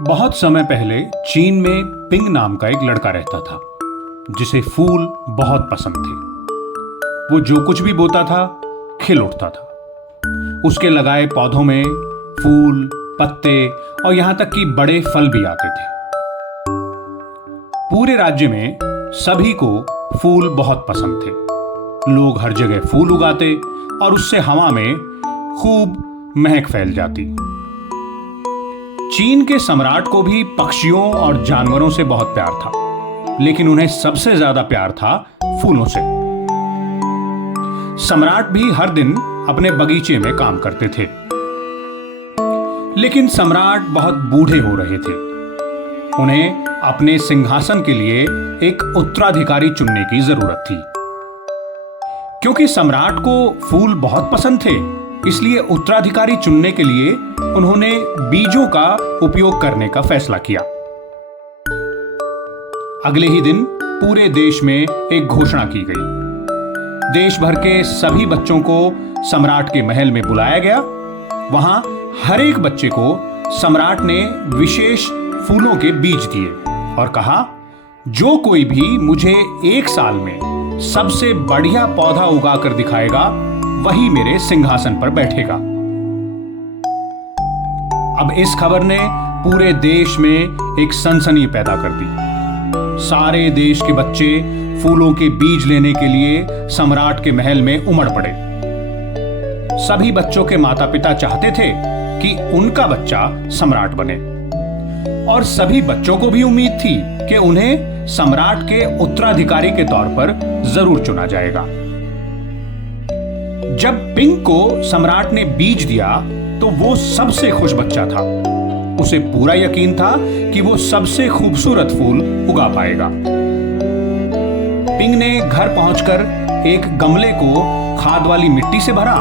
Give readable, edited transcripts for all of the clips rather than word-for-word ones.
बहुत समय पहले चीन में पिंग नाम का एक लड़का रहता था जिसे फूल बहुत पसंद थे। वो जो कुछ भी बोता था खिल उठता था। उसके लगाए पौधों में फूल, पत्ते और यहां तक कि बड़े फल भी आते थे। पूरे राज्य में सभी को फूल बहुत पसंद थे। लोग हर जगह फूल उगाते और उससे हवा में खूब महक फैल जाती। चीन के सम्राट को भी पक्षियों और जानवरों से बहुत प्यार था, लेकिन उन्हें सबसे ज्यादा प्यार था फूलों से। सम्राट भी हर दिन अपने बगीचे में काम करते थे, लेकिन सम्राट बहुत बूढ़े हो रहे थे। उन्हें अपने सिंहासन के लिए एक उत्तराधिकारी चुनने की जरूरत थी। क्योंकि सम्राट को फूल बहुत पसंद थे, इसलिए उत्तराधिकारी चुनने के लिए उन्होंने बीजों का उपयोग करने का फैसला किया। अगले ही दिन पूरे देश में एक घोषणा की गई। देश भर के सभी बच्चों को सम्राट के महल में बुलाया गया। वहां हर एक बच्चे को सम्राट ने विशेष फूलों के बीज दिए और कहा, जो कोई भी मुझे 1 साल में सबसे बढ़िया पौधा उगाकर दिखाएगा वही मेरे सिंहासन पर बैठेगा। अब इस खबर ने पूरे देश में एक सनसनी पैदा कर दी। सारे देश के बच्चे फूलों के बीज लेने के लिए सम्राट के महल में उमड़ पड़े। सभी बच्चों के माता पिता चाहते थे कि उनका बच्चा सम्राट बने, और सभी बच्चों को भी उम्मीद थी कि उन्हें सम्राट के उत्तराधिकारी के तौर पर जरूर चुना जाएगा। जब पिंग को सम्राट ने बीज दिया तो वो सबसे खुश बच्चा था। उसे पूरा यकीन था कि वो सबसे खूबसूरत फूल उगा पाएगा। पिंग ने घर पहुंचकर एक गमले को खाद वाली मिट्टी से भरा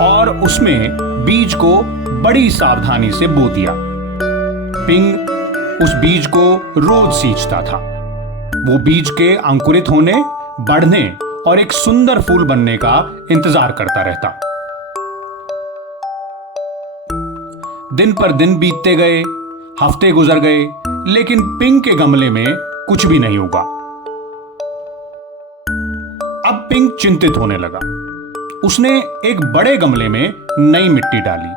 और उसमें बीज को बड़ी सावधानी से बो दिया। पिंग उस बीज को रोज सींचता था। वो बीज के अंकुरित होने, बढ़ने और एक सुंदर फूल बनने का इंतजार करता रहता। दिन पर दिन बीतते गए, हफ्ते गुजर गए, लेकिन पिंग के गमले में कुछ भी नहीं उगा। अब पिंग चिंतित होने लगा। उसने एक बड़े गमले में नई मिट्टी डाली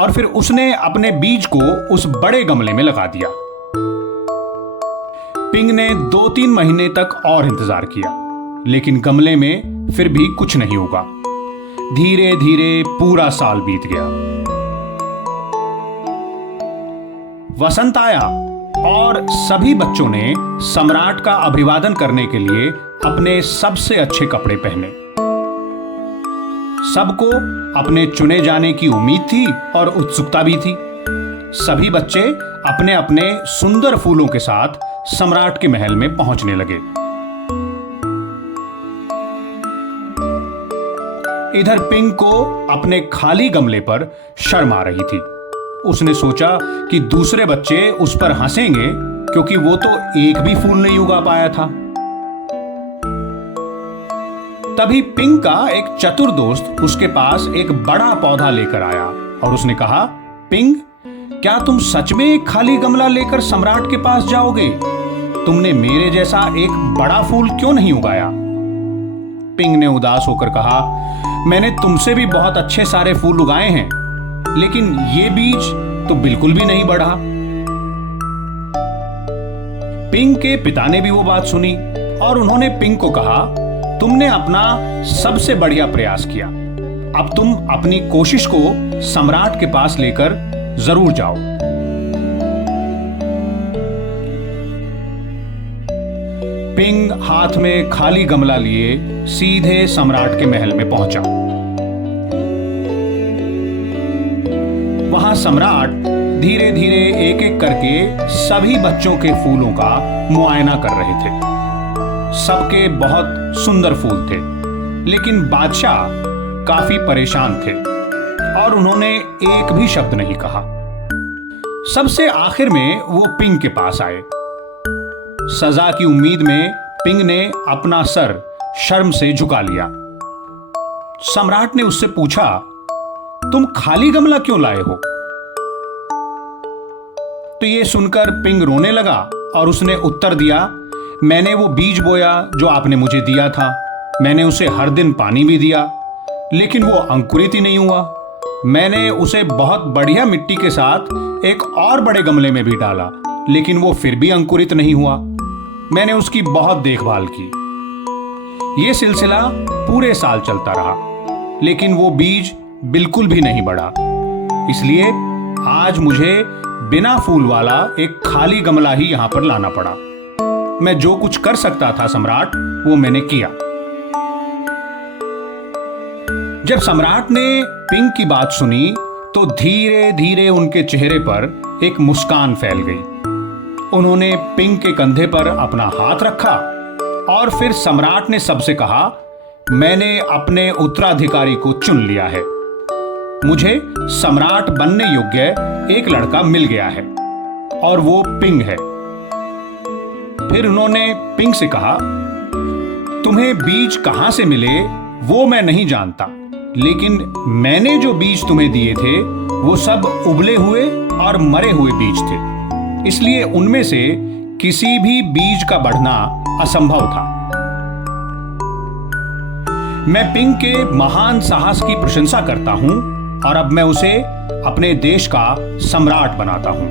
और फिर उसने अपने बीज को उस बड़े गमले में लगा दिया। पिंग ने 2-3 महीने तक और इंतजार किया, लेकिन गमले में फिर भी कुछ नहीं उगा। धीरे धीरे पूरा साल बीत गया। वसंत आया और सभी बच्चों ने सम्राट का अभिवादन करने के लिए अपने सबसे अच्छे कपड़े पहने। सबको अपने चुने जाने की उम्मीद थी और उत्सुकता भी थी। सभी बच्चे अपने अपने सुंदर फूलों के साथ सम्राट के महल में पहुंचने लगे। इधर पिंग को अपने खाली गमले पर शर्म आ रही थी। उसने सोचा कि दूसरे बच्चे उस पर हंसेंगे क्योंकि वो तो एक भी फूल नहीं उगा पाया था। तभी पिंग का एक चतुर दोस्त उसके पास एक बड़ा पौधा लेकर आया और उसने कहा, पिंग, क्या तुम सच में एक खाली गमला लेकर सम्राट के पास जाओगे? तुमने मेरे जैसा एक बड़ा फूल क्यों नहीं उगाया? पिंग ने उदास होकर कहा, मैंने तुमसे भी बहुत अच्छे सारे फूल उगाए हैं, लेकिन ये बीज तो बिल्कुल भी नहीं बढ़ा। पिंग के पिता ने भी वो बात सुनी और उन्होंने पिंग को कहा, तुमने अपना सबसे बढ़िया प्रयास किया। अब तुम अपनी कोशिश को सम्राट के पास लेकर जरूर जाओ। पिंग हाथ में खाली गमला लिए सीधे सम्राट के महल में पहुंचा। वहां सम्राट धीरे धीरे एक एक करके सभी बच्चों के फूलों का मुआयना कर रहे थे। सबके बहुत सुंदर फूल थे, लेकिन बादशाह काफी परेशान थे और उन्होंने एक भी शब्द नहीं कहा। सबसे आखिर में वो पिंग के पास आए। सजा की उम्मीद में पिंग ने अपना सर शर्म से झुका लिया। सम्राट ने उससे पूछा, तुम खाली गमला क्यों लाए हो? तो ये सुनकर पिंग रोने लगा और उसने उत्तर दिया, मैंने वो बीज बोया जो आपने मुझे दिया था। मैंने उसे हर दिन पानी भी दिया, लेकिन वो अंकुरित ही नहीं हुआ। मैंने उसे बहुत बढ़िया मिट्टी के साथ एक और बड़े गमले में भी डाला, लेकिन वो फिर भी अंकुरित नहीं हुआ। मैंने उसकी बहुत देखभाल की। ये सिलसिला पूरे साल चलता रहा, लेकिन वो बीज बिल्कुल भी नहीं बढ़ा। इसलिए आज मुझे बिना फूल वाला एक खाली गमला ही यहां पर लाना पड़ा। मैं जो कुछ कर सकता था सम्राट, वो मैंने किया। जब सम्राट ने पिंग की बात सुनी तो धीरे धीरे उनके चेहरे पर एक मुस्कान फैल गई। उन्होंने पिंग के कंधे पर अपना हाथ रखा और फिर सम्राट ने सबसे कहा, मैंने अपने उत्तराधिकारी को चुन लिया है। मुझे सम्राट बनने योग्य एक लड़का मिल गया है और वो पिंग है। फिर उन्होंने पिंग से कहा, तुम्हें बीज कहां से मिले वो मैं नहीं जानता, लेकिन मैंने जो बीज तुम्हें दिए थे वो सब उबले हुए और मरे हुए बीज थे, इसलिए उनमें से किसी भी बीज का बढ़ना असंभव था। मैं पिंग के महान साहस की प्रशंसा करता हूं और अब मैं उसे अपने देश का सम्राट बनाता हूं।